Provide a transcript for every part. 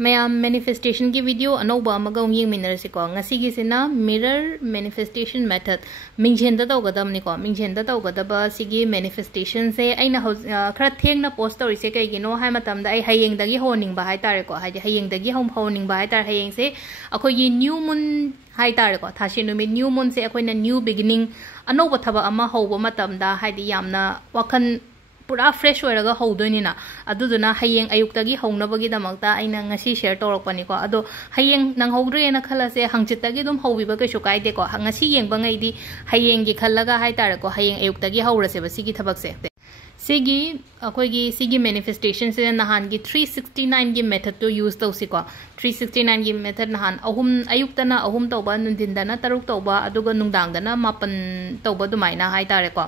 ma'am manifestation की video अनौबा ये मिनरसीको ngasigisina mirror manifestation method मिंगजेंदा तौगदबनिको मिंगजेंदा तौगदब सिगी manifestation से अइना खरा थेंगना पोस्ट तौरिसे कइगिनो हाय मतमदा आई हयेंगदगी होनिंगबा हाय तारेको हाय हयेंगदगी होनिंगबा हाय तार हयेंग से अखोगी न्यू मून हाय तारेको थाशी नुमित न्यू मून से अखोइना न्यू बिगिनिंग अनौबा थबा अमा हौबा मतमदा हायदि यामना वाखन पूरा फ्रेश होरगा हौदोइनिना अदुदुना हयेंग अयुक्तगी हौनबगीदमक्ता अइना ngasi शेयर तौरकपनिको अदो हयेंग नंगहौद्रेना खलासे हंगचितगी दुम हौबिबा कैसु काइदेको ngasi येंगबा ngैदि हयेंगी खल्लगा हाय तारेको हयेंग अयुक्तगी हौरसेबा सिगी थबकसे सिगी अखोइगी सिगी मैनिफेस्टेशन से नहान की 369 की मेथड तो यूज तौसिको 369 की मेथड नहान अहुम अयुक्तना अहुम तौबा नुंदिनदना तरुक तौबा अदुगा नुंगदांगदना मापन तौबा दुमाइना हाय तारेको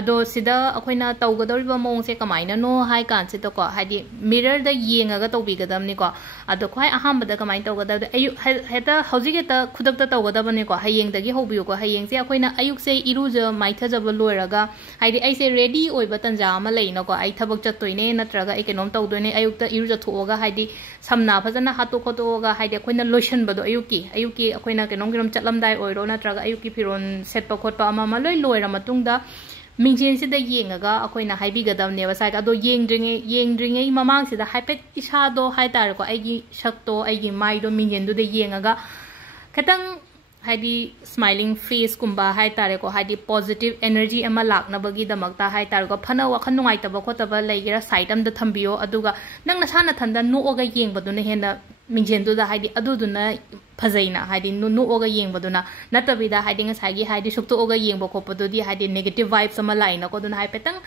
अदो सिदा अखोइना तौगदौरिबा मोंगसे कमाइना नो हाय कांसितको हादि मिरर द येंगागा तौबिगदमनिको अदो ख्वाइ अहामबदा कमाइन तौगदब अयु हेता हौजिगेता खुदकता तौगदबनिको हयेंगदगी हौबियोको हयेंगसे अखोइना अयुक्से इरुज माइथजब लोयरगा हादि ऐसे रेडी ओइबा तंजा अमा लैनको आई थबक चतोइने नत्रगा आई केनोम तौदोइने अयुक्ता इरुज थोगा हादि समना फजना हातो खोतोगा हादि अखोइना लोशनबदो अयुकी अखोइना केनोम चटलमदाय ओइरो नत्रगा अयुकी फिरोन सेटपा खोटपा अमा लोय लोयरा मतुंगदा मिंगजेंसिदा येंगागा अखोइना हाइबिगदमनेबा साइक अदो येंद्रिङै ममांगसिदा हाइपेट इसादो हाइतारको आइगी सक्तो आइगी माइदो मिंगजेंदुदे येंगागा खतंग हाइदि स्माइलिंग फेस कुंबा हाइतारेको हाइदि पॉजिटिव एनर्जी अमा लाकनबगीदमक्ता हाइतारको फना वखन नुंगाइतबा खोतबा लैगेरा साइड अमदा थंबियो अदुगा नंग नसाना थंदा नुओगा येंगबदुना हेना मिंगजेंदुदा हाइदि अदुदुना फजैना हाइदि नुओगा येंगबदुना नतबिदा हाइदि ngसाइगी हाइदि सुक्तोगा येंगबो खोपदुदि हाइदि नेगेटिव वाइब्स अमा लाइनको दुना हाइपेतंग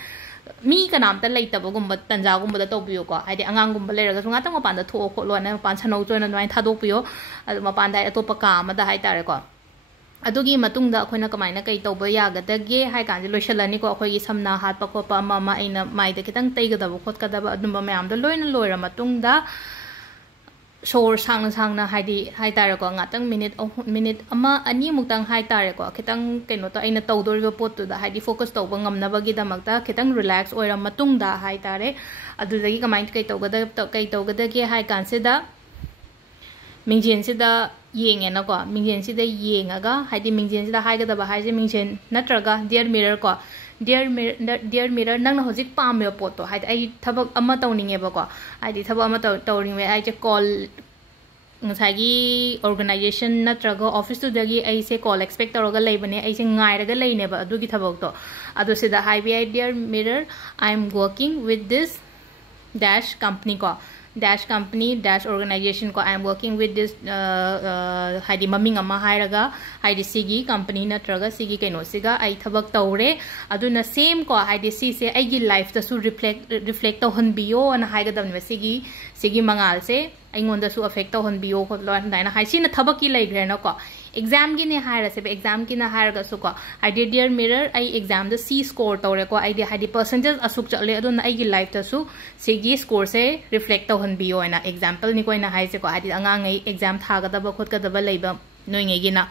मी कनामता लैतबगुंबा तंजागुंबदा तौबियोको हाइदि अंगांगुंबा लेरगसु गातंग मपानदा थोओ खोलोना मपान सनौ जोना नोइ थादोपियो अदु मपानदा अतोपा कामदा हाइतारेको अदुगी मतुंगदा अखोइना कमाइना कई तौबा यागदगे हाय कांजे लोइशलनिको अखोइगी समना हातपा खोपा अमा अइना माइदा खितंग तैगदबो खोतकदबा अदुंबा मयामदा लोइना लोइरा मतुंगदा शोर सांगना हाइदि हाइतारेको गातंग मिनिट अमा अनि मुक्तंग हाइतारेको खितंग केनो तो अइना तौदोरिबा पोतुदा हाइदि फोकस तौबा ngamnabagidamakta खितंग रिलैक्स ओइरा मतुंगदा हाइतारे अदुदगी कमाइन कई तौगदगे हाय कांसेदा मिंगजेंसिदा येंगेनाको मिंगजेंसिदा येंगागा हाइदि मिंगजेंसिदा हाइगदबा हाइजे मिंगजेन नत्रगा डियर मिरर को डियर मिरर नंगना होजिक पामे पोतो हाइदि आई थबक अमा तौनिंगेबको हाइदि थबक अमा तौरिंगे आइजे कॉल ngसागी ऑर्गेनाइजेशन नत्रगा ऑफिस तुदगी ऐसे कॉल एक्सपेक्ट तौरगा लैबने ऐसे ngairaga लैनेबा अदुगी थबकतो अदु सिदा हाइबी I dear mirror I am working with this dash company को डैश कंपनी डैश ऑर्गेनाइजेशन को I am working with this हाइदि ममिंग अमा हाइरगा हाइदि सिगी कंपनी नत्रगा सिगी कैनोसिगा आई थबक तौरे अदुना सेम को हाइदि सी से आइगी लाइफ तसु रिफ्लेक्ट तौहनबियो अना हाइगदबने सिगी मंगाल से अइंगोंदसु अफेक्ट तौहनबियो खोलो नाइना हाइसिना थबकी लैग्रेनको एग्जाम की ने हाइरसेबे एग्जाम की ना हाइरगसु को हाइदि dear mirror I exam the C score तौरेको आइदि हाइदि परसेंटेज असुक चले अदुना आइगी लाइफ तसु सिगी स्कोर से रिफ्लेक्ट तौहनबियो ना एग्जांपल नि कोइना हाइसे को हाइदि अंगांगै एग्जाम थागदबा खोतकदबा लैबा नोइङैगिना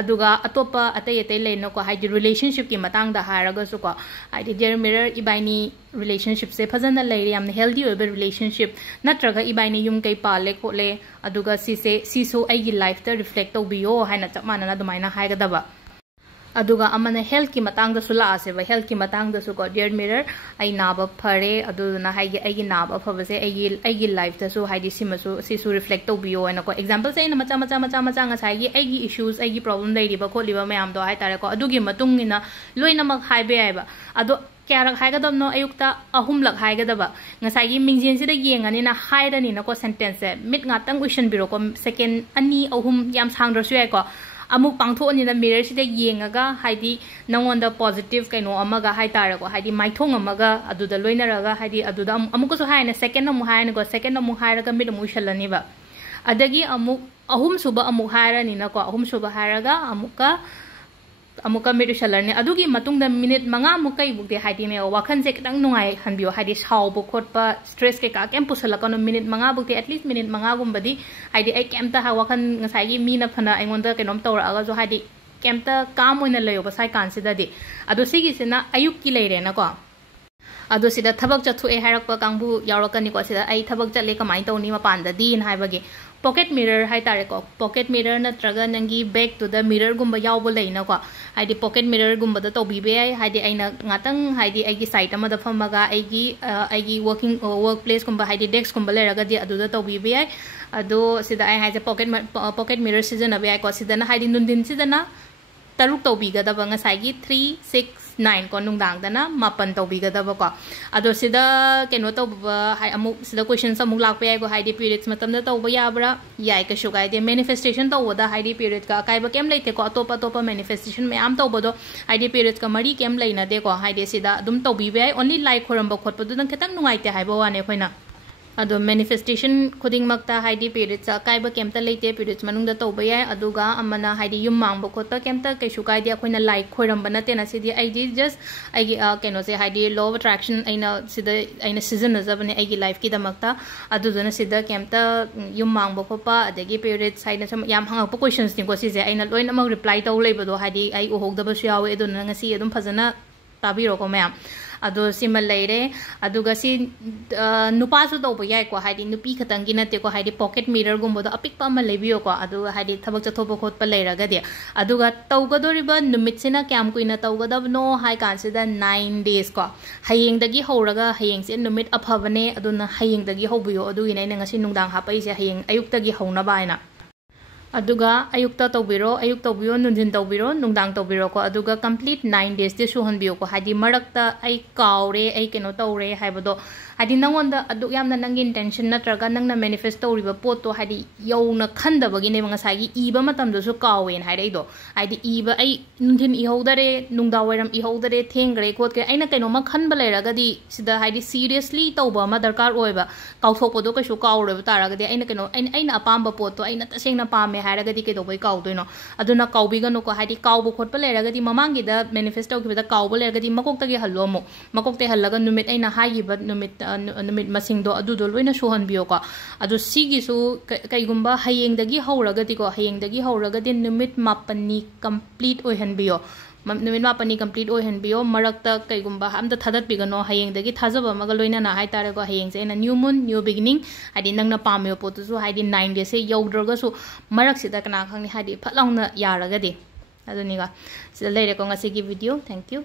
अदुगा अतोपा अतै अतै लेनो को हाइदि रिलेशनशिप की मतंगदा हारगसु को हाइदि डियर मिरर इबाइनी रिलेशनशिप से फजन लैरे यामने हेल्दी ओइबे रिलेशनशिप नत्रगा इबाइनी युम कै पाले खोले अदुगा सिसु आइगी लाइफ त रिफ्लेक्ट तौबियो हाइना चपमाना दुमाइना हाइगदबा अदुगा अमने हेल्थ की मतंगदा सुला आसेबा हेल्थ की मतंगदा सु को डियर मिरर आई नाबा फरे अदुना हाइगे आइगी नाबा फबसे आइगी लाइफ तसु हाइदि सिसु रिफ्लेक्ट तौबियो एना को एग्जांपल से इन मचा ngसाइगी आइगी इश्यूज आइगी प्रॉब्लम दैरिबा खोलिबा मयाम दो हाइ तारे को अदुगी मतुंगिना लोइनमक हाइबे आइबा अदो क्यारक हाइगदबनो अयुक्ता अहुमलक हाइगदबा ngसाइगी मिंगजेंसिदा येंगानिना हाइरनिना को सेंटेंस से मिट गातंग क्वेश्चन बिरो को सेकेंड अनि अहुम याम सांगद्रसु याइ को अमुक पांथोनिना मिरर सिदा येंगागा हाइदि नंगोंदा पॉजिटिव कैनो अमगा हाइतारको हाइदि माइथोंग अमगा अदुदा लोइनरगा हाइदि अदुदा अमुकसु हाइना सेकेंड अमु हाइनको सेकेंड अमु हाइरगा मिड अमु शलनिबा अदगी अमुक अहुम सुबा अमु हाइरनिना को अहुम सुबा हाइरगा अमुका मिड शलरने अदुगी मतुंगदा मिनिट 5 मुकै बुदे हाइदिने वाखन से खतंग नुंगाइ हनबियो हाइदि सावबो खोटपा स्ट्रेस के का केम पुसलकनो मिनिट 5 बुदे एटलीस्ट मिनिट 5 गुंबदी हाइदि आई केमता हा वाखन ngसाइगी मीना फना आइंगोंदा केनोम तौरगा जो हाइदि केमता काम ओइना लयोबा साइ कानसिदादि अदु सिगिसिना अयुक की लैरेना को ado sida thabak chathu e hairakpa kangbu yaurakani ko sida ai thabak chatle kamai tawni mapanda di in haibagi pocket mirror hai tare ko pocket mirror natraga nangi back to the mirror gumba yawbo leina ko haidi pocket mirror gumba da tobi be haidi aina ngatang haidi aigi site ama da phamaga aigi workplace gumba haidi desk gumba leraga di adu da tobi be ado sida ai haide pocket mirror season abe ai ko sida na haidi nundin sida na taruk tobi ga da banga saigi 3 6 9 ko nungdang dana mapan tobi ga da ba ko ado sida keno to hai amu sida questions amu lak pe ai ko haidi periods matam da to ba ya bra yai ka shugai de manifestation to da haidi period ka kai ba kem leite ko atopa manifestation me am to bodo haidi periods ka mari kem leina de ko haidi sida dum tobi be ai only like khoram ba khot pa du nang ketang nungai te hai ba wane khoina ado manifestation khuding makta haidi periods kai ba kemta leite periods manung da toba ya aduga amana haidi yum mang ba khota kemta kai shukai dia khoina like khoiram bana te na sidi I did just I keno se haidi law of attraction aina season na zabane ai life ki da makta adu dana sida kemta yum mang ba khopa adagi periods haina sam yam hang pa questions ni ko si je aina loina ma reply taw leiba do haidi ai uhog da ba su yawe edu na ngasi adum phajana tabiro ko ma'am ado simal leire aduga si nupa su to ba yai ko haidi nupi khatangi na te ko haidi pocket mirror gumbo da apik pa ma lebiyo ko adu haidi thabak chathoba khot pa leira ga de aduga tawga doriba numit sina kyam kuina tawga da no hai kan se da 9 days ko hayeng dagi horaga hayeng se numit aphabane aduna hayeng dagi hobiyo adu ina ina ngasi nungdang hapai se hayeng ayuk tagi hona ba ina aduga ayukta tobiro ayuk tobiyo nunjin tobiro nungdang tobiro ko aduga complete 9 days de suhan biyo ko hadi marakta ai kaure ai keno tawre haibado hadi nangonda adu yamna nang intention natraga nangna manifest tawriba pot to hadi yowna khanda bagi ne manga sagi iba matam do su kawen haidai do hadi iba ai nunjin I hodare nungda wairam I hodare thengre kot ke aina keno ma khanba leraga di sida hadi seriously tawba ma darkar oiba kawthok podo ka su kawre taraga di aina keno aina apamba pot to aina tasengna pame haragadi ke dobai kawdoino aduna kawbigano ko hadi kawbo khotpa leragadi mamangi da manifesto ki da kawbo leragadi makokta gi hallomo makokte hallaga numit aina haiba numit masingdo adu do loina sohan biyo ko adu sigi su kaigumba hayeng dagi hauragadi ko hayeng dagi hauragadi numit mapani complete oihan biyo numit mapani complete oihan biyo marakta kaigumba amda thadat bigano hayeng dagi thajaba maga loina na hai tare ko hayeng se na new moon new beginning hadi nangna pamyo potu su hadi 9 days se yaudraga su marak sida kana khangni hadi phalongna yaragadi aduni ga sida leire ko ngasi gi video thank you